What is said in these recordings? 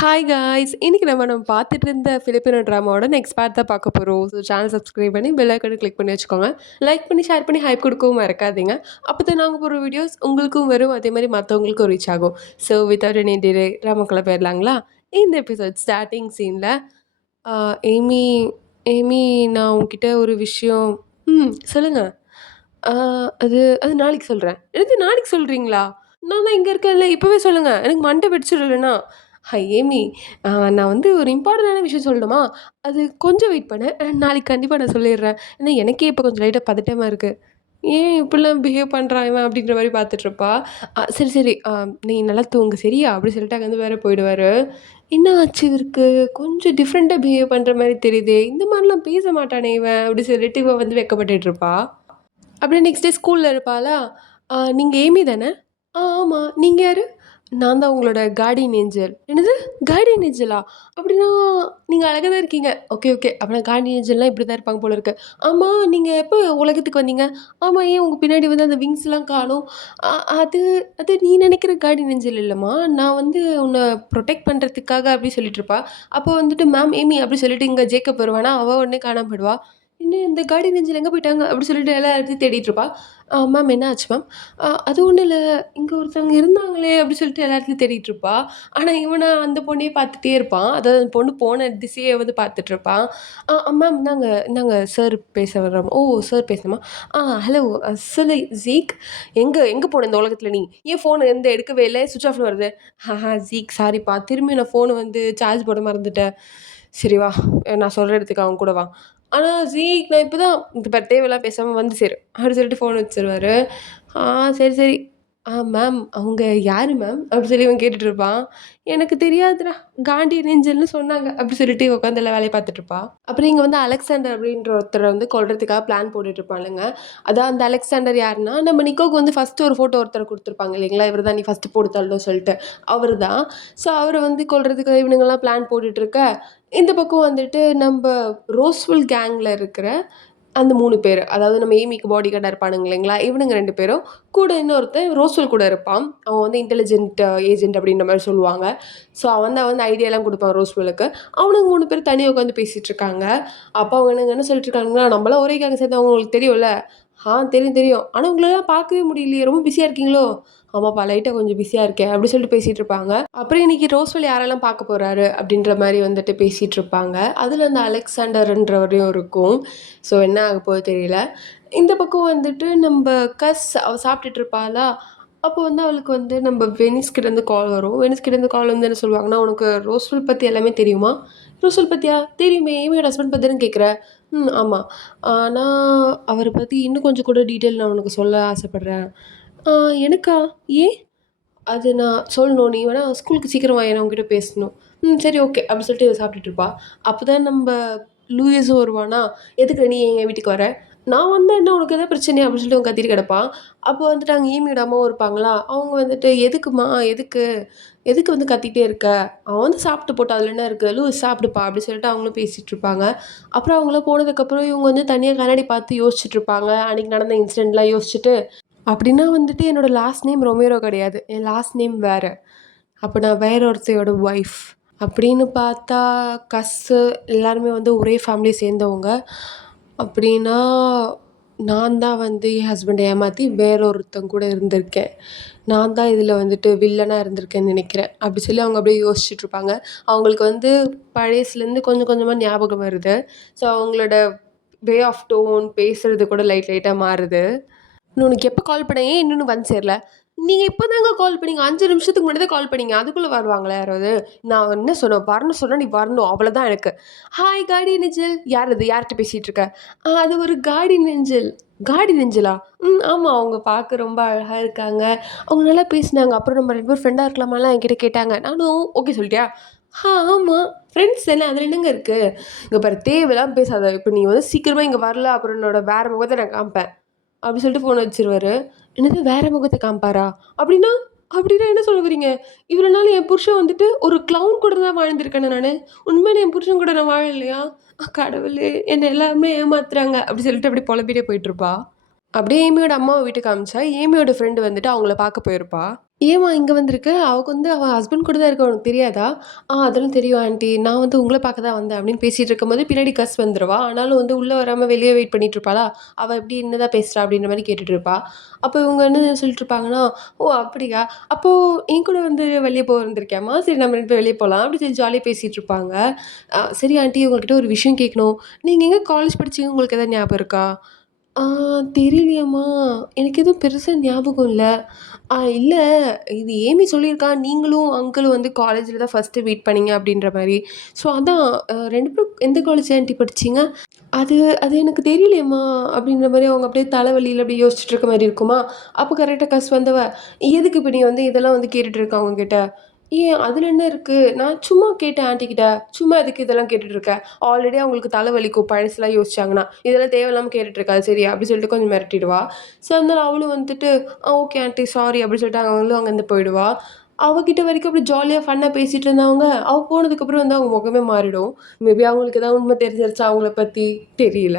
Hi guys! இன்னைக்கு நம்ம பார்த்துட்டு இருந்த ஃபிலிப்பினோ ட்ராமாவோட நெக்ஸ்ட் பார்ட் தான் பார்க்க போறோம். ஸோ சேனல் சப்ஸ்கிரைப் பண்ணி பெல் ஐகானை கிளிக் பண்ணி வச்சுக்கோங்க. லைக் பண்ணி, ஷேர் பண்ணி, ஹைப் கொடுக்கவும் மறக்காதீங்க. அப்பதான் நாங்க போடுற வீடியோஸ் உங்களுக்கும் வரும். அதே மாரி மத்தவங்களுக்கும் ரீச் ஆகும். ஸோ வித்தவுட் எனி டிலே ட்ராமாக்குள்ள போயிரலாங்களா? இந்த எபிசோட் ஸ்டார்ட்டிங் சீன்ல ஆ ஏமி ஏமி நான் உன்கிட்ட ஒரு விஷயம் சொல்லுங்க. ஆ அது அது நாளைக்கு சொல்றேன். என்னது நாளைக்கு சொல்றீங்களா? நான் தான் இங்க இருக்கேன்ல. இப்பவே சொல்லுங்க. எனக்கு மண்டை வெடிச்சிரும் இல்லன்னா. ஏமி நான் வந்து ஒரு இம்பார்ட்டன்டான விஷயம் சொல்லணுமா? அது கொஞ்சம் வெயிட் பண்ணு. நாளைக்கு கண்டிப்பா நான் சொல்லிடுறேன். ஏன்னா எனக்கே இப்போ கொஞ்சம் லைட்டா பதட்டமா இருக்கு. ஏன் இப்படிலாம் பிஹேவ் பண்றான் இவன் அப்படின்ற மாரி பார்த்துட்ருப்பா. சரி, சரி நீ நல்லா தூங்கு சரியா? அப்படி சொல்லிட்டு அங்கேருந்து வேற போயிடுவாரு. என்ன ஆச்சு இவருக்கு? கொஞ்சம் டிஃப்ரெண்ட்டா பிஹேவ் பண்ற மாரி தெரியுதே! இந்த மாரிலாம் பேச மாட்டானே இவன் அப்படி சொல்லிட்டு இவ வந்து வெட்கப்பட்டுட்டு இருப்பா. அப்படியே நெக்ஸ்ட் டே ஸ்கூல்ல இருப்பாளா? நீங்க ஏமி தானே? ஆமா. நீங்க யாரு? நான் தான் உங்களோட கார்டியன் ஏஞ்சல். என்னது? Guardian Angela? அப்படின்னா நீங்க அழகா தான் இருக்கீங்க. Okay, okay. அப்பனா கார்டியன் ஏஞ்சல்லாம் இப்படி தான் இருப்பாங்க போல இருக்கு. ஆமா, நீங்க எப்போ உலகத்துக்கு வந்தீங்க? ஆமா, ஏன் உங்க பின்னாடி வந்து அந்த விங்ஸ்லாம் காணோம்? அ அது அது நீ நினைக்கிற கார்டியன் ஏஞ்சல் இல்லம்மா. நான் வந்து உன்ன புரொடெக்ட் பண்றதுக்காக அப்படி சொல்லிட்டு இருப்பா. அப்போ வந்துட்டு மேம் ஏமி அப்படி சொல்லிட்டு இங்க ஜேக்கப் வருவானா, அவ உடனே காணாம போயிடுவா. என்ன இந்த கார்டியன் ஏஞ்சல் எங்க போயிட்டாங்க? அப்படி சொல்லிட்டு எல்லா இடத்தையும் தேடிட்டு இருப்பா. மேம் என்ன ஆச்சு மேம்? அது ஒண்ணும் இல்ல. இங்க ஒருத்தவங்க இருந்தாங்களே அப்படி சொல்லிட்டு எல்லா இடத்துலயும் தேடிட்டு இருப்பா. ஆனா இவனா அந்த பொண்ணையே பார்த்துட்டே இருப்பான். அதாவது அந்த பொண்ணு போன திசையே வந்து பார்த்துட்டு இருப்பான். மேம் இந்தாங்க இந்தாங்க சார் பேச வர்றோம். ஓ! சார் பேசணுமா? ஹலோ சொல்லு ஜீக். எங்க எங்க போன இந்த உலகத்துல நீ? ஏன் ஃபோன் எந்த எடுக்கவே இல்ல? ஸ்விட்ச் ஆஃப்ல வருது. ஜீக் சாரிப்பா. திரும்பி நான் ஃபோன வந்து சார்ஜ் போட மறந்துட்டேன். சரி வா, நான் சொல்ற இடத்துக்கு அவன் கூட வா. ஆனா ஜீக் நான் இப்ப தான் இந்த பாரு தேவையில்லாம பேசாம வந்து சேரு. அப்படி சொல்லிட்டு ஃபோன் வச்சுருவாரு. ஆ சரி, சரி. மேம் அவங்க யாரு மேம்? அப்படி சொல்லி இவன் கேட்டுட்டு இருப்பான். எனக்கு தெரியாதுடா. கார்டியன் ஏஞ்சல்ன்னு சொன்னாங்க. அப்படி சொல்லிட்டு இவ உட்காந்து எல்லா வேலையும் பார்த்துட்டு இருப்பா. அப்புறம் இங்க வந்து அலெக்சாண்டர் அப்படின்ற ஒருத்தர வந்து கொல்றதுக்காக பிளான் போட்டுட்டு இருப்பானுங்க. அதான் அந்த அலெக்சாண்டர் யாருன்னா, நம்ம நிக்கோக்கு வந்து ஃபர்ஸ்ட்டு ஒரு ஃபோட்டோ ஒருத்தர குடுத்துருப்பாங்க இல்லைங்களா? இவரு தான் நீ ஃபர்ஸ்ட்டு போட்டு தள்ளணும் சொல்லிட்டு. அவரு தான். ஸோ அவர வந்து கொல்றதுக்கு இவனுங்கலாம் பிளான் போட்டுட்டு இருக்க, இந்த பக்கம் வந்துட்டு நம்ப ரோஸ்வெல் கேங்ல இருக்கிற அந்த 3 பேரு. அதாவது நம்ம ஏமிக்கு பாடி கார்டா இருப்பானுங்க இல்லைங்களா? இவனுங்க 2 பேரும், கூட இன்னொருத்தன் ரோஸ்வெல் கூட இருப்பான். அவன் வந்து இன்டெலிஜென்ட் ஏஜென்ட் அப்படின்ற மாரி சொல்லுவாங்க. ஸோ அவன் தான் வந்து ஐடியாலாம் குடுப்பான் ரோஸ்வெலுக்கு. அவனுங்க 3 பேரும் தனியா உட்காந்து பேசிட்டு இருக்காங்க. அப்ப அவனுங்க என்ன சொல்லிட்டு இருக்காங்கன்னா, "நம்மலாம் ஒரே கேங்க சேர்ந்தவங்க உங்களுக்கு தெரியும்ல?" தெரியும், தெரியும். ஆனா உங்களலாம் பார்க்கவே முடியலையே! ரொம்ப பிஸியா இருக்கீங்களோ?" "ஆமாப்பா லைட்டா கொஞ்சம் பிஸியா இருக்கேன்." அப்படி சொல்லிட்டு பேசிட்டு இருப்பாங்க. அப்புறம் இன்னைக்கு ரோஸ்வெல் யாரெல்லாம் பார்க்க போறாரு அப்படின்ற மாரி வந்துட்டு பேசிட்டு இருப்பாங்க. அதுல அந்த அலெக்சாண்டர்ன்றவரையும் இருக்கும். ஸோ என்ன ஆகப்போகுது தெரியல. இந்த பக்கம் வந்துட்டு நம்ப அவ சாப்பிட்டுட்டு இருப்பாளா, அப்போ வந்து அவளுக்கு வந்து நம்ப வெனிஸ் கிட்டேருந்து கால் வரும். வெனிஸ் கிட்டேருந்து கால் வந்து என்ன சொல்லுவாங்கன்னா, "உனக்கு ரோஸ்வெல் பத்தி எல்லாமே தெரியுமா?" "ரோஸ்வெல் பத்தியா? தெரியுமே. ஏமியோட ஹஸ்பண்ட் பத்தி தானே கேட்குற?" ஆமா. ஆனா அவர பத்தி இன்னும் கொஞ்சம் கூட டீட்டெயில் நான் உனக்கு சொல்ல ஆசைப்படுறேன்." "ஆ எனக்கா? ஏன்?" "அது நான் சொல்லணும். நீ வேணா ஸ்கூலுக்கு சீக்கிரம் வாயேன். நான் உன்கிட்ட பேசணும்." சரி ஓகே." அப்படி சொல்லிட்டு இவ சாப்பிட்டுட்டு இருப்பா. அப்பதான் நம்ப லூயிஸும் வருவானா, "எதுக்கு நீ என் வீட்டுக்கு வர?" "நான் வந்தா என்ன உனக்கு எதாவது பிரச்சனையா?" அப்படின்னு சொல்லிட்டு அவன் கத்திட்டு கிடப்பான். அப்போ வந்துட்டு அங்க ஈமியோட அம்மாவும் இருப்பாங்களா, அவங்க வந்துட்டு, "எதுக்கும்மா? எதுக்கு? எதுக்கு வந்து கத்திட்டே இருக்க? அவன் வந்து சாப்பிட்டு போட்டான். அதில என்ன இருக்கு? லூயிஸ் சாப்பிடுப்பா." அப்படி சொல்லிட்டு அவங்களும் பேசிட்டு இருப்பாங்க. அப்புறம் அவங்கலாம் போனதுக்கப்புறம் இவங்க வந்து தனியா கண்ணாடி பார்த்து யோசிச்சுட்டு இருப்பாங்க. அன்னைக்கு நடந்த இன்சிடென்ட்லாம் யோசிச்சுட்டு, "அப்படின்னா வந்துட்டு என்னோட லாஸ்ட் நேம் ரொமேரோ கிடையாது. என் லாஸ்ட் நேம் வேற. அப்ப நான் வேற ஒருத்தையோட ஒய்ஃப்." அப்படின்னு பார்த்தா கஸ்ஸு எல்லாருமே வந்து ஒரே ஃபேமிலிய சேர்ந்தவங்க. அப்படின்னா, நான் தான் வந்து என் ஹஸ்பண்ட ஏமாத்தி வேற ஒருத்தங்க கூட இருந்திருக்கேன். நான் தான் இதில வந்துட்டு வில்லனா இருந்திருக்கேன்னு நெனைக்கிறேன். அப்படி சொல்லி அவங்க அப்படியே யோசிச்சுட்டு இருப்பாங்க. அவங்களுக்கு வந்து பழசுலேருந்து கொஞ்சம் கொஞ்சமா ஞாபகம் வருது. ஸோ அவங்களோட வே ஆஃப் டோன் பேசுறது கூட லைட்டா மாறுது. "நான் உனக்கு எப்போ கால் பண்ணேன்? ஏன் இன்னும் வந்து சேரல?" "நீங்க இப்ப தாங்க கால் பண்ணீங்க. 5 நிமிஷத்துக்கு முன்னாடி தான் கால் பண்ணீங்க. அதுக்குள்ள வருவாங்களா யாராவது?" "நான் என்ன சொன்னேன்? வரணும் சொன்னா நீ வரணும். அவ்வளோதான் எனக்கு." "Hi Guardian angel." "யார் அது? யார்ட்ட பேசிட்டு இருக்க?" அது ஒரு கார்டியன் ஏஞ்சல்." "Guardian Angela?" ஆமா. அவங்க பார்க்க ரொம்ப அழகா இருக்காங்க. அவங்க நல்லா பேசினாங்க. அப்புறம் நம்ம 2 பேரும் ஃப்ரெண்டா இருக்கலாமாலாம் என்கிட்ட கேட்டாங்க. நானும் ஓகே சொல்லிட்டியா?" ஆமா. ஃப்ரெண்ட்ஸ் தானே அதில என்னங்க இருக்கு?" "இங்க பாரு தேவையில்லாம பேசாத. இப்ப நீ வந்து சீக்கிரமா இங்க வரல, அப்புறம் என்னோட வேற முகத்த நான் காமிப்பேன்." அப்படி சொல்லிட்டு ஃபோன வச்சுருவாரு. என்னது வேற முகத்த காமிப்பாரா? அப்படின்னா? அப்படின்னா என்ன சொல்ல வர்றீங்க? இவ்வளோ நாள் என் புருஷன் வந்துட்டு ஒரு க்ளவுன் கூட தான் வாழ்ந்திருக்கேனா நானு? உண்மையிலே என் புருஷன் கூட நான் வாழலையா? கடவுளே! என்ன எல்லாருமே ஏமாத்துறாங்க. அப்படி சொல்லிட்டு அப்படியே புலம்பிட்டே போயிட்டுருப்பா. அப்படியே ஏமியோட அம்மாவ வீட்டுக்கு காமிச்சா, ஏமியோட ஃப்ரெண்ட் வந்துட்டு அவங்கள பார்க்க போயிருப்பா. ஏம்மா இங்க வந்திருக்க? அவ அவ ஹஸ்பண்ட் கூட தான் இருக்கா. உனக்கு தெரியாதா? அதெல்லாம் தெரியும் ஆன்டி. நான் உங்கள பார்க்க தான் வந்தேன் அப்படின்னு பேசிட்டு இருக்கும்போது, பின்னாடி கஸ் வந்துருவா. ஆனாலும் உள்ள வராம வெளிய வெயிட் பண்ணிட்டு இருப்பாளா? அவ எப்படி என்னதான் பேசுறா? அப்படின்ற மாரி கேட்டுட்டு இருப்பா. அப்போ இவங்க என்ன சொல்லிட்டு இருப்பாங்கன்னா, "ஓ! அப்படியா? அப்போ என் கூட வெளிய வந்திருக்கியாம்மா? சரி நம்ம 2 பேரும் வெளிய போலாம்." அப்படி சொல்லி ஜாலியா பேசிட்டு இருப்பாங்க. "சரி ஆன்டி உங்ககிட்ட ஒரு விஷயம் கேட்கணும். நீங்க எங்க காலேஜ் படிச்சீங்க உங்களுக்கு எதாவது ஞாபகம் இருக்கா?" "ஆ தெரியலையேம்மா. எனக்கு எதுவும் பெருசா ஞாபகம் இல்ல." இல்ல. இது ஏமி சொல்லியிருக்கா, நீங்களும் அங்கிளும் காலேஜ்ல தான் ஃபர்ஸ்ட்டு மீட் பண்ணீங்க அப்டின்ற மாரி. ஸோ அதான் 2 பேரும் எந்த காலேஜ் ஆன்டி படிச்சீங்க? அது அது எனக்கு தெரியலையேம்மா அப்டின்ற மாரி அவங்க அப்டியே தலைவலியில அப்டியே யோசிச்சுட்டு இருக்க மாரி இருக்குமா, அப்போ கரெக்ட்டா கஸ் வந்தவ, எதுக்கு இப்ப நீ இதெல்லாம் கேட்டுட்டு இருக்க அவங்ககிட்ட? ஏன் அதில என்ன இருக்கு? நான் சும்மா கேட்டேன் ஆன்டி கிட்ட. சும்மா எதுக்கு இதெல்லாம் கேட்டுட்டு இருக்க? ஆல்ரெடி அவங்களுக்கு தலைவலிக்கும் பழசுலாம் யோசிச்சாங்கன்னா. இதெல்லாம் தேவையில்லாம கேட்டுட்டு இருக்காத சரியா? அப்டி சொல்லிட்டு கொஞ்சம் மிரட்டிடுவா. ஸோ அதனால அவளும் ஓகே ஆன்டி சாரி அப்டி சொல்லிட்டு அவளும் அங்கேருந்து போயிடுவா. அவகிட்ட வரைக்கும் அப்டி ஜாலியா ஃபன்னா பேசிட்டு இருந்தவங்க, அவ போனதுக்கப்புறம் அவங்க முகமே மாறிடும். மேபி அவங்களுக்கு ஏதாவது உண்மை தெரிஞ்சிருச்சா அவங்கள பத்தி? தெரியல.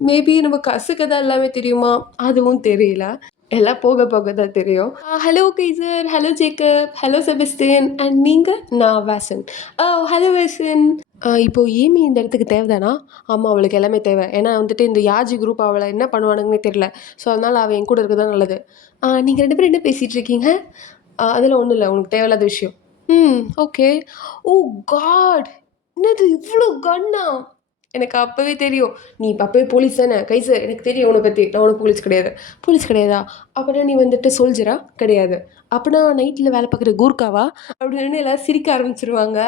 மேபி நம்ம கசுக்கு தான் எல்லாமே தெரியுமா? அதுவும் தெரியல. எல்லாம் போக போக தான் தெரியும். Hello Kaiser, hello Jacob, hello Sebastian and நீங்க? நான் வாசன். ஹலோ வாசன். இப்போ ஏமி இந்த இடத்துக்கு தேவைதானா? ஆமா, அவளுக்கு எல்லாமே தேவை. ஏன்னா இந்த யாஜி குரூப் அவள என்ன பண்ணுவானுங்கன்னே தெரியல. ஸோ அதனால அவ என் கூட இருக்கிறது தான் நல்லது. நீங்க 2 பேரும் என்ன பேசிட்டு இருக்கீங்க? அதெல்லாம் ஒண்ணும் இல்ல. உனக்கு தேவையில்லாத விஷயம். ஓகே. ஓ காட்! என்னது இவ்ளோ கன்னா? எனக்கு அப்பவே தெரியும். நீ இப்ப அப்பவே போலீஸ் தானே? கைசர் எனக்கு தெரியும் உன்ன பத்தி. நான் ஒண்ணும் போலீஸ் கிடையாது. போலீஸ் கிடையாதா? அப்பன்னா நீ சோல்ஜரா? கிடையாது. அப்பன்னா நைட்ல வேலை பார்க்குற கூர்க்காவா? அப்படின்னு எல்லாரும் சிரிக்க ஆரம்பிச்சுருவாங்க.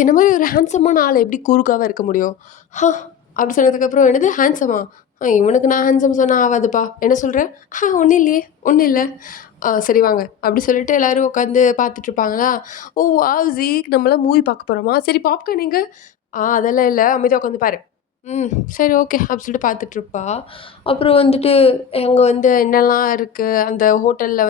என்ன மாரி ஒரு ஹேண்ட்ஸமான ஆள் எப்படி கூர்க்காவா இருக்க முடியும்? ஹா! அப்படி சொன்னதுக்கப்புறம் என்னது ஹேண்ட்ஸமா? இவனுக்கு நான் ஹேண்ட்ஸம் சொன்னா ஆவாதுப்பா. என்ன சொல்ற? ஒண்ணும் இல்லையே, ஒண்ணும் இல்ல. சரி வாங்க. அப்படி சொல்லிட்டு எல்லாரும் உட்காந்து பார்த்துட்டுருப்பாங்களா? Oh wow! ஜீக் நம்மலாம் மூவி பார்க்க போறோமா? சரி பாப்கார்ன் எங்க? அதெல்லாம் இல்ல. அமைதியா உட்காந்து பாரு. சரி ஓகே. அப்படி சொல்லிட்டு பார்த்துட்ருப்பா. அப்புறம் அங்க என்னலாம் இருக்கு, அந்த ஹோட்டல்ல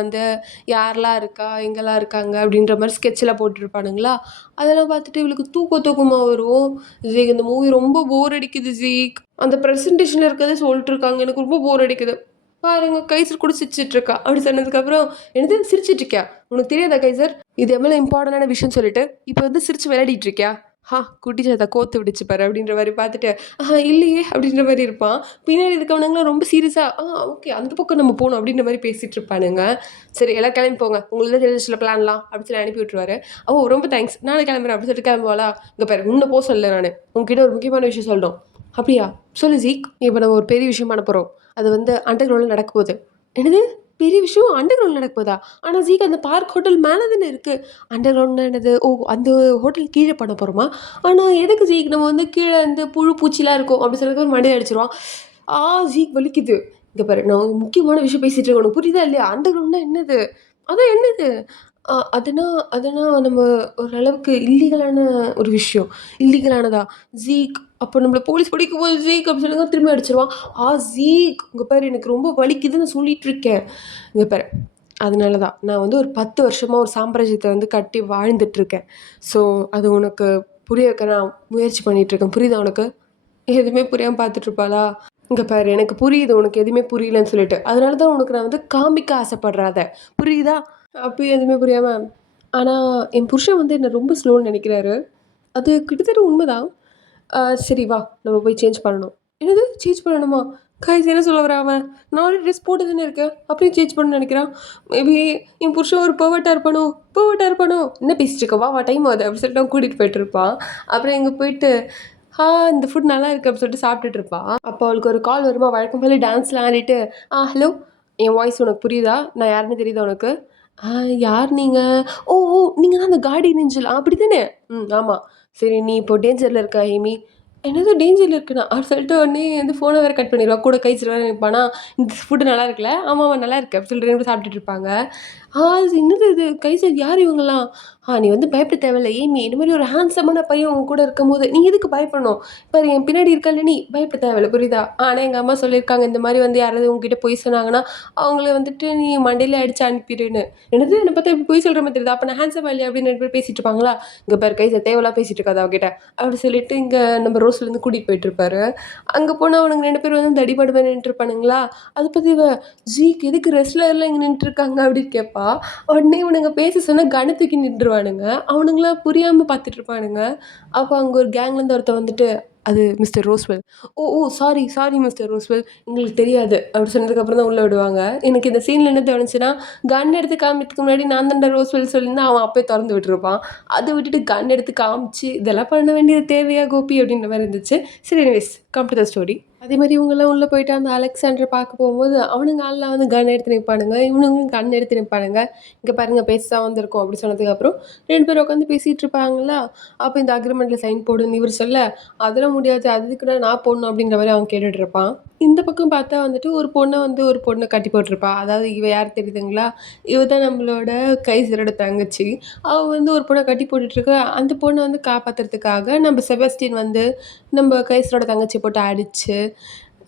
யாரெல்லாம் இருக்கா, எங்கெல்லாம் இருக்காங்க அப்படின்ற மாரி ஸ்கெட்ச்லாம் போட்டுருப்பானுங்களா, அதெல்லாம் பார்த்துட்டு இவளுக்கு தூக்கம் தூக்கமா வரும். "ஜீக் இந்த மூவி ரொம்ப போர் அடிக்குது ஜீக். அந்த பிரசன்டேஷன்ல இருக்கிறதே சொல்லிட்டு இருக்காங்க. எனக்கு ரொம்ப போர் அடிக்குது." பாருங்க கைசர் கூட சிரிச்சுட்டு இருக்கா. அப்படி சொன்னதுக்கப்புறம், "என்னது சிரிச்சுட்டு இருக்கியா? உனக்கு தெரியாதா கைசர்? இது எவ்வளோ இம்பார்ட்டன்டான விஷயம்னு சொல்லிட்டு, இப்ப சிரிச்சு விளையாடிட்டு இருக்கியா? குட்டி சத்தா கோத்து விடுச்சு பாரு." அப்படின்ற மாரி பார்த்துட்டு, இல்லையே" அப்படின்ற மாரி இருப்பான். பின்னாடி இருக்கவனுங்கலாம் ரொம்ப சீரியஸா, ஓகே அந்த பக்கம் நம்ம போணும் அப்படின்ற மாரி பேசிட்டு இருப்பானுங்க. சரி எல்லாம் கிளம்பி போங்க. உங்களுக்கு தான் தெரிஞ்சிச்சுல பிளான்லாம் அப்படின்னு சொல்லி அனுப்பி விட்டுருவாரு. ரொம்ப தேங்க்ஸ். நானும் கிளம்புறேன் அப்படின்னு சொல்லிட்டு கிளம்புவாளா, இங்க பாரு உன்ன போ சொல்லல நானு. உன்கிட்ட ஒரு முக்கியமான விஷயம் சொல்லணும். அப்படியா? சொல்லு ஜீக். இப்ப நம்ம ஒரு பெரிய விஷயம் பண்ண போறோம். அது அண்டர் கிரவுண்ட்ல நடக்க போகுது. என்னது? பெரிய விஷயம் அண்டர் கிரவுண்ட்ல நடக்க போதா? ஆனா ஜீக் அந்த பார்க் ஹோட்டல் மேல தானே இருக்கு. அண்டர் கிரவுண்ட்னா என்னது? அந்த ஹோட்டல் கீழ பண்ண போறோமா? ஆனா எதுக்கு ஜீக் நம்ம கீழ புழு பூச்சிலாம் இருக்கும். அப்படி சொல்லிட்டு மண்டையில அடிச்சுருவான். ஆ ஜீக் வலிக்குது. இங்க பாரு நான் ஒரு முக்கியமான விஷயம் பேசிட்டு இருக்கேன். உனக்கு புரியுதா இல்லையா? அண்டர் கிரவுண்ட்னா என்னது? அதான் என்னது? அதுனா அதுனா நம்ம ஓரளவுக்கு இல்லீகலான ஒரு விஷயம். இல்லீகலானதா? ஜீக் அப்போ நம்மள போலீஸ் பிடிக்கும் போது ஜீக் அப்படி சொல்லுங்க திரும்பி அடிச்சுருவான். ஜீக் இங்க பாரு எனக்கு ரொம்ப வலிக்குதுன்னு சொல்லிட்டு இருக்கேன். இங்க பாரு. அதனால தான். நான் ஒரு 10 வருஷமா ஒரு சாம்ராஜ்யத்த கட்டி வாழ்ந்துட்டுருக்கேன். ஸோ அது உனக்கு புரிய வைக்க நான் முயற்சி பண்ணிட்டுருக்கேன். புரியுதா உனக்கு? எதுவுமே புரியாம பார்த்துட்டுருப்பாளா? இங்க பாரு எனக்கு புரியுது உனக்கு எதுவுமே புரியலன்னு சொல்லிட்டு. அதனால தான் உனக்கு நான் காமிக்க ஆசைப்படுறேன் அத. புரியுதா? அப்பயும் எதுவுமே புரியாம, ஆனா என் புருஷன் என்ன ரொம்ப ஸ்லோன்னு நெனைக்கிறாரு. அது கிட்டத்தட்ட உண்மதான். சரி வா, நம்ம போய் சேஞ்ச் பண்ணணும். என்னது சேஞ்ச் பண்ணணுமா? காய்ஸ் என்ன சொல்ல வரான் அவன்? நான் ஆல்ரெடி ட்ரெஸ் போட்டு தானே இருக்கேன். அப்புறம் சேஞ்ச் பண்ணணும்னு நெனைக்கிறான். மேபி என் புருஷன் ஒரு பெர்வர்ட்டா இருப்பானோ? பெர்வர்ட்டா இருப்பானோ? என்ன பேசிட்டு இருக்க? வா வா டைம் ஆகுது அப்படின்னு சொல்லிட்டு அவன் கூட்டிட்டு போயிட்டுருப்பான். அப்புறம் இங்க போயிட்டு, இந்த ஃபுட் நல்லா இருக்கு அப்படின்னு சொல்லிட்டு சாப்பிட்டுட்டு இருப்பா. அப்போ அவளுக்கு ஒரு கால் வருமா, வழக்கம் போல டான்ஸ்லாம் ஆடிட்டு, ஹலோ என் வாய்ஸ் உனக்கு புரியுதா? நான் யாருன்னு தெரியுதா உனக்கு? ஆ யார் நீங்க? ஓ! ஓ! நீங்க தான் அந்த கார்டியன் ஏஞ்சல் அப்படித்தானே? ஆமா. சரி நீ இப்போ டேஞ்சர்ல இருக்க ஏமி. என்னது டேஞ்சர்ல இருக்கனா? அப்படி சொல்லிட்டு உடனே ஃபோன வேற கட் பண்ணிருவா. கூட கைச்சிட்டு வேற நிப்பானா, இந்த ஃபுட் நல்லா இருக்குல்ல? ஆமாமா நல்லா இருக்கு. அப்படி சொல்லிட்டு 2 பேரும் சாப்பிட்டுட்டு இருப்பாங்க. இது என்னது இது? கைசர் யார் இவங்கலாம்? நீ பயப்பட தேவையில்ல. ஏமி இந்த மாரி ஒரு ஹேண்ட்ஸமான பையன் உன் கூட இருக்கும்போது, நீ எதுக்கு பயப்படணும்? பாரு என் பின்னாடி இருக்கல்ல நீ, பயப்பட தேவையில்ல புரியுதா? ஆனா எங்க அம்மா சொல்லியிருக்காங்க, இந்த மாரி யாராவது உன்கிட்ட பொய் சொன்னாங்கன்னா, அவங்கள நீ மண்டையில அடிச்சு அனுப்பிடுன்னு. என்னது என்ன பார்த்தா இப்படி பொய் சொல்ற மாதிரி தெரியுதா? அப்ப நான் ஹேண்ட்ஸமா இல்லையா? அப்படின்னு 2 பேரும் பேசிட்டு இருப்பாங்களா? இங்க பாரு கைசர் தேவையில்லாம பேசிட்டு இருக்காத அவகிட்ட. அப்படி சொல்லிட்டு இங்க நம்ம ரோஸ்லேருந்து கூட்டிட்டு போயிட்டுருப்பாரு. அங்க போனா அவனுங்க 2 பேரும் தடிமாடு மாரி நின்னுட்டுருப்பானுங்களா? அத பத்தி இவ, "ஜீக் எதுக்கு ரெஸ்லர்லாம் இங்க நின்னுட்டுருக்காங்க?" அப்படின்னு கேட்பா. இருப்பா. உடனே இவனுங்க பேச சொன்னா கண்ண தூக்கி நின்றுவானுங்க. அவனுங்கலாம் புரியாம பார்த்துட்ருப்பானுங்க. அப்போ அங்க ஒரு கேங்லேருந்து ஒருத்தன் வந்துட்டு, "அது mister Roswell." "Oh oh! Sorry sorry mister Roswell. எங்களுக்கு தெரியாது." அப்படி சொன்னதுக்கப்புறம் தான் உள்ள விடுவாங்க. எனக்கு இந்த சீன்ல என்ன தோணுச்சுன்னா, கன் எடுத்து காமிக்கிறதுக்கு முன்னாடி நான் தான்டா ரோஸ்வெல் சொல்லியிருந்தா அவன் அப்பயே தொறந்து விட்டுருப்பான். அத விட்டுட்டு கன் எடுத்து காமிச்சு, இதெல்லாம் பண்ண வேண்டியது தேவையா கோபி? அப்படின்ற மாரி இருந்துச்சு. சரி anyways come to the story. அதே மாரி இவங்கலாம் உள்ள போயிட்டு அந்த அலெக்சாண்டர பார்க்க போகும்போது, அவனுங்க ஆள்லாம் வந்து கன் எடுத்து நிப்பானுங்க. இவனுங்களும் கன் எடுத்து நிப்பானுங்க. "இங்க பாருங்க பேச தான் வந்திருக்கோம்." அப்படி சொன்னதுக்கப்புறம் 2 பேரும் உட்காந்து பேசிட்டு இருப்பாங்களா, அப்ப இந்த அக்ரீமெண்ட்ல சைன் போடுன்னு இவரு சொல்ல, "அதெல்லாம் முடியாது. அது எதுக்குடா நான் போடணும்?" அப்படின்ற மாரி அவன் கேட்டுட்டு இருப்பான். இந்த பக்கம் பார்த்தா வந்துட்டு ஒரு பொண்ண கட்டி போட்டுருப்பா. அதாவது இவ யார் தெரியுதுங்களா? இவ தான் நம்மளோட கைசரோட தங்கச்சி. அவ வந்து ஒரு பொண்ண கட்டி போட்டுட்ருக்க. அந்த பொண்ண வந்து காப்பாத்துறதுக்காக நம்ம செபஸ்டியன் வந்து நம்ம கைசரோட தங்கச்சிய போட்டு அடிச்சு,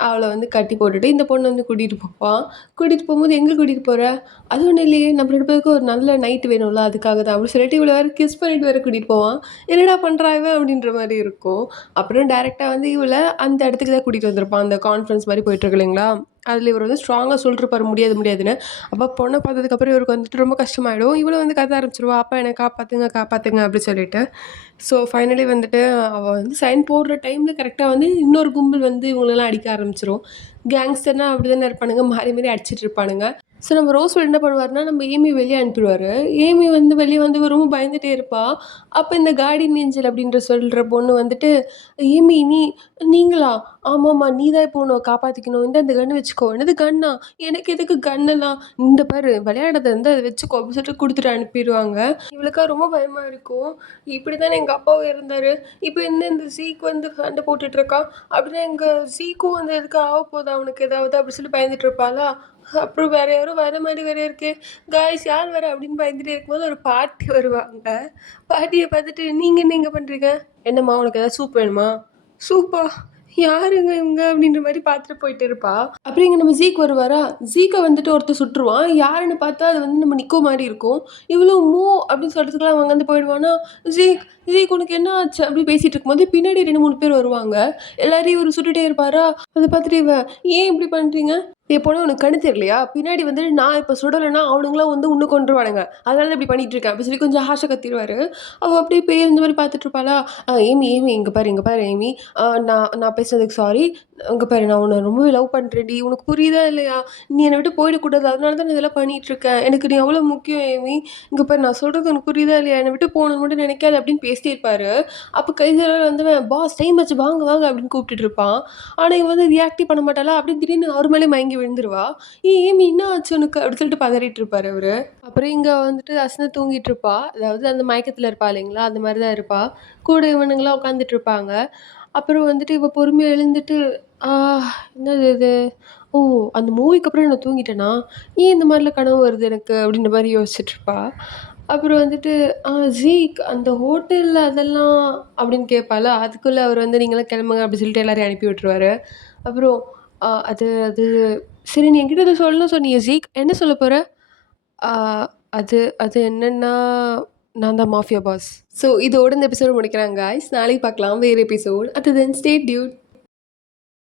அவள வந்து கட்டி போட்டுட்டு, இந்த பொண்ண வந்து கூட்டிட்டு போவான். கூட்டிட்டு போம்போது, "எங்க கூட்டிட்டு போற?" "அது ஒண்ணும் இல்லையே, நம்ம 2 பேருக்கும் ஒரு நல்ல நைட் வேணும்ல, அதுக்காக தான்." அப்படி சொல்லிட்டு இவள வேற கிஸ் பண்ணிட்டு வேற கூட்டிட்டு போவான். "என்னடா பண்றா இவன்?" அப்படின்ற மாரி இருக்கும். அப்புறம் டைரக்ட்டா வந்து இவள அந்த இடத்துக்கு தான் கூட்டிட்டு வந்திருப்பான். அந்த கான்ஃபரன்ஸ் மாரி போயிட்டுருக்கு இல்லைங்களா? அதில இவரு வந்து ஸ்ட்ராங்கா சொல்லிருப்பாரு முடியாது, முடியாதுன்னு. அப்ப பொண்ண பார்த்ததுக்கப்புறம் இவருக்கு வந்துட்டு ரொம்ப கஷ்டமாயிடும். இவளும் வந்து கத்த ஆரம்பிச்சுருவா, "அப்பா என்ன காப்பாத்துங்க, காப்பாத்துங்க." அப்படி சொல்லிட்டு. ஸோ ஃபைனலி வந்துட்டு அவ வந்து சைன் போடுற டைம்ல கரெக்ட்டா வந்து இன்னொரு கும்பல் வந்து இவங்களலாம் அடிக்க ஆரம்பிச்சுரும். கேங்ஸ்டர்னா அப்படி தானே இருப்பானுங்க. மாறி மாறி அடிச்சிட்டு இருப்பானுங்க. ஸோ நம்ம ரோஸ்வெல் என்ன பண்ணுவாருன்னா, நம்ம ஏமி வெளிய அனுப்பிருவாரு. ஏமி வந்து வெளிய வந்து ரொம்ப பயந்துட்டே இருப்பா. அப்ப இந்த கார்டியன் ஏஞ்சல் அப்படின்ற சொல்ற பொண்ணு வந்துட்டு, "ஏமி நீங்களா? ஆமாமா. நீ தான் இப்போ உன்ன காப்பாத்திக்கணும். இந்தா இந்த கன்னு வச்சுக்கோ." "என்னது கன்னா? எனக்கு எதுக்கு கன்னெல்லாம்?" "இந்த பாரு விளையாடாத இருந்தா அத வச்சுக்கோ." அப்படின்னு சொல்லிட்டு குடுத்துட்டு அனுப்பிருவாங்க. இவளுக்கா ரொம்ப பயமா இருக்கும். இப்படித்தானே எங்க அப்பாவும் இருந்தாரு. இப்ப என்ன இந்த ஜீக் வந்து சண்டை போட்டுட்டு இருக்கான். அப்படின்னா எங்க ஜீக்கும் வந்து எதுக்கு ஆவப்போதா அவனுக்கு ஏதாவது அப்படி சொல்லி பயந்துட்டு இருப்பாளா? அப்புறம் வேற யாரும் வர மாரி வேற இருக்கே. காய்ஸ் யார் வரா? அப்படின்னு பயந்துட்டே இருக்கும்போது ஒரு பாட்டி வருவாங்க. பாட்டிய பார்த்துட்டு, "நீங்க என்ன இங்க பண்றீங்க? என்னம்மா உனக்கு ஏதாவது சூப் வேணுமா?" "சூப்பா? யாருங்க இவங்க?" அப்படின்ற மாரி பார்த்துட்டு போயிட்டு இருப்பா. அப்புறம் இங்க நம்ம ஜீக் வருவாரா? ஜீக்க வந்துட்டு ஒருத்தன் சுட்டுருவான். யாருன்னு பார்த்தா அது வந்து நம்ம நிக்கோ மாரி இருக்கும். இவளும் மூ அப்படின்னு சொல்றதுக்குள்ள அவன் அங்கேருந்து போயிடுவானா, "ஜீக் ஜீக் உனக்கு என்ன ஆச்சு?" அப்படி பேசிட்டு இருக்கும்போது பின்னாடி 2, 3 பேர் வருவாங்க. எல்லாரையும் இவரு சுட்டுட்டே இருப்பாரா, அத பார்த்துட்டு இவ, "ஏன் இப்படி பண்றீங்க?" "ஏ பொண்ணு உனக்கு கண்ணு தெரியலையா? பின்னாடி வந்துட்டு நான் இப்ப சுடலைன்னா அவனுங்கலாம் வந்து உன்ன கொன்றுவானுங்க. அதனால தான் இப்படி பண்ணிட்டு இருக்கேன்." அப்படி சொல்லி கொஞ்சம் ஹார்ஷா கத்திருவாரு. அவ அப்படியே பேய் இந்த மாரி பார்த்துட்டு இருப்பாளா, ஏமி ஏமி இங்க பாரு ஏமி. நான் நான் பேசுனதுக்கு சாரி. இங்க பாரு நான் உன்ன ரொம்பவே லவ் பண்றேன்டி. உனக்கு புரியுதா இல்லையா? நீ என்ன விட்டு போயிடக்கூடாது. அதனால தான் நான் இதெல்லாம் பண்ணிட்டுருக்கேன். எனக்கு நீ எவ்வளோ முக்கியம் ஏமி. இங்க பாரு நான் சொல்றது உனக்கு புரியுதா இல்லையா? என்ன விட்டு போகணும்னு மட்டும் நினைக்காத." அப்படின்னு பேசிட்டே இருப்பாரு. அப்ப கைசர் வந்தவன், "பாஸ் டைம் ஆச்சு வாங்க வாங்க." அப்படின்னு கூப்பிட்டுட்டு இருப்பான். ஆனா இவ வந்து ரியாக்டே பண்ண மாட்டாளா, அப்படியே திடீர்னு அவர் மேலயே மயங்கி விழுந்துருவா. ஏமி என்ன ஆச்சு உனக்கு?" அப்படி சொல்லிட்டு பதறிட்டு இருப்பாரு அவரு. அப்புறம் இங்க வந்துட்டு அசந்து தூங்கிட்டு இருப்பா. அதாவது அந்த மயக்கத்துல இருப்பா இல்லைங்களா? அந்த மாரி தான் இருப்பா. கூட இவனுங்கலாம் உட்காந்துட்டு இருப்பாங்க. அப்புறம் வந்துட்டு இவ பொறுமையா எழுந்துட்டு, "ஆ என்னது இது? ஓ! அந்த மூவிக்கு அப்புறம் நான் தூங்கிட்டேனா? ஏன் இந்த மாரிலாம் கனவு வருது எனக்கு?" அப்படின்ற மாரி யோசிச்சுட்டு இருப்பா. அப்புறம் வந்துட்டு, "ஆ ஜீக் அந்த ஹோட்டல்ல அதெல்லாம்" அப்படின்னு கேட்பாளா, அதுக்குள்ள அவர் வந்து, "நீங்கலாம் கிளம்புங்க" அப்படி சொல்லிட்டு எல்லாரையும் அனுப்பி விட்டுருவாரு. அப்புறம் அது அது சரி நீ என்கிட்ட ஏதோ சொல்லணும்னு சொன்னியே ஜீக், என்ன சொல்ல போற?" ஆ அது அது என்னன்னா, நான் தான் மாஃபியா பாஸ். ஸோ இதோட இந்த எபிசோட முடிக்கிறேன் காய்ஸ். நாளைக்கு பார்க்கலாம் வேற எபிசோட். அtill then stay tuned.